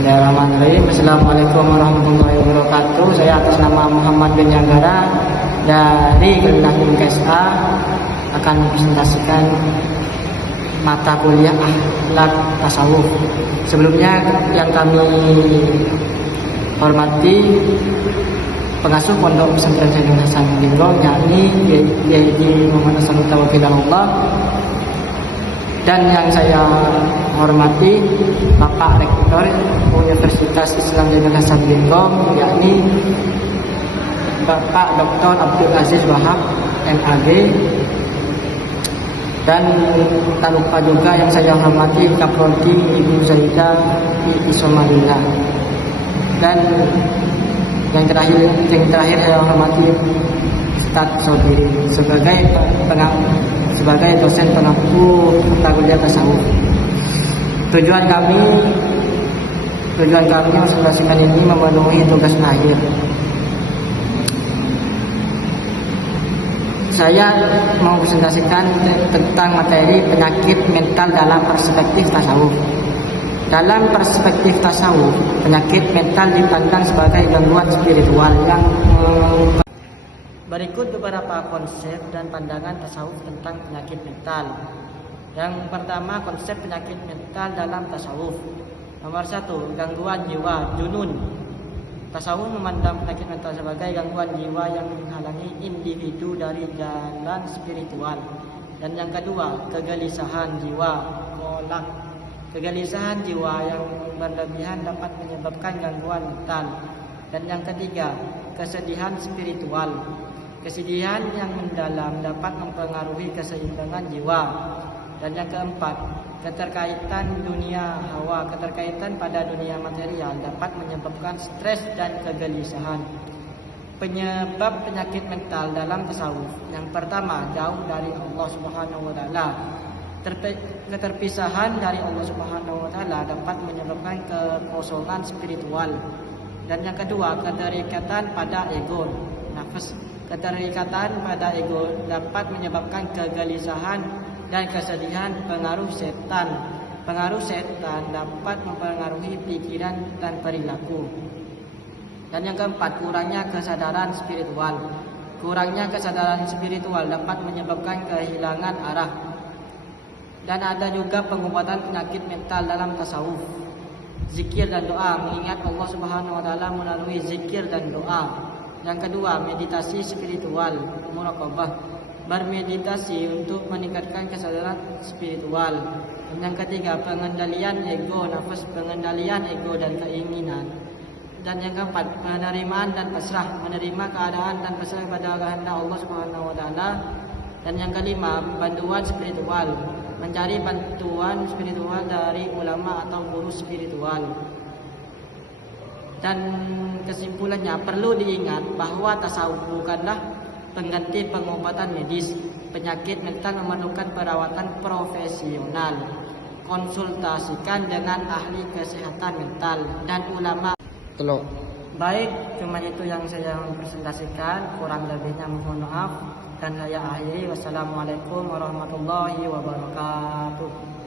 Bismillahirrahmanirrahim. Assalamualaikum warahmatullahi wabarakatuh. Saya atas nama Muhammad bin Yanggara dari Kementerian KSA akan mempresentasikan mata kuliah akhlak tasawuf. Sebelumnya yang kami hormati pengasuh Pondok Pesantren Sayyidina Hasan Linggong, yakni YI Muhammad Hasan Tawakilahullah, dan yang saya hormati Bapak Rektor Universitas Islam Sayyidina Hasan Linggong, yakni Bapak Dr. Abdul Aziz Wahab MAG, dan tak lupa juga yang saya hormati Kapolri Ibu Zaidah Ismaillah, dan yang terakhir saya hormati Ustaz Sobiri sebagai dosen pengampu mata kuliah tasawuf. Tujuan kami mempresentasikan ini memenuhi tugas akhir. Saya mau presentasikan tentang materi penyakit mental dalam perspektif tasawuf. Dalam perspektif tasawuf, penyakit mental dipandang sebagai gangguan spiritual yang berikut beberapa konsep dan pandangan tasawuf tentang penyakit mental. Yang pertama, konsep penyakit mental dalam tasawuf. Nomor 1, gangguan jiwa, junun. Tasawuf memandang penyakit mental sebagai gangguan jiwa yang menghalangi individu dari jalan spiritual. Dan yang kedua, kegelisahan jiwa, kolak. Kegelisahan jiwa yang berlebihan dapat menyebabkan gangguan mental. Dan yang ketiga, kesedihan spiritual. Kesedihan yang mendalam dapat mempengaruhi keseimbangan jiwa. Dan yang keempat, keterkaitan dunia hawa, keterkaitan pada dunia material dapat menyebabkan stres dan kegelisahan. Penyebab penyakit mental dalam tasawuf. Yang pertama, jauh dari Allah Subhanahu wa taala. Keterpisahan dari Allah Subhanahu wa taala dapat menyebabkan kekosongan spiritual. Dan yang kedua, keterikatan pada ego, nafas. Keterikatan pada ego dapat menyebabkan kegelisahan dan kesedihan. Pengaruh setan dapat mempengaruhi pikiran dan perilaku. Dan yang keempat, kurangnya kesadaran spiritual. Kurangnya kesadaran spiritual dapat menyebabkan kehilangan arah. Dan ada juga pengobatan penyakit mental dalam tasawuf. Zikir dan doa, mengingat Allah Subhanahu wa taala melalui zikir dan doa. Yang kedua, meditasi spiritual, muraqabah, bermeditasi untuk meningkatkan kesadaran spiritual. Dan yang ketiga, pengendalian ego, nafas, pengendalian ego dan keinginan. Dan yang keempat, penerimaan dan pasrah, menerima keadaan dan pasrah pada kehendak Allah Subhanahu wa taala. Dan yang kelima, bantuan spiritual, mencari bantuan spiritual dari ulama atau guru spiritual. Dan kesimpulannya, perlu diingat bahwa tasawuf bukanlah pengganti pengobatan medis. Penyakit mental memerlukan perawatan profesional. Konsultasikan dengan ahli kesehatan mental dan ulama. Baik, cuma itu yang saya presentasikan. Kurang lebihnya mohon maaf. Dan saya akhiri. Wassalamualaikum warahmatullahi wabarakatuh.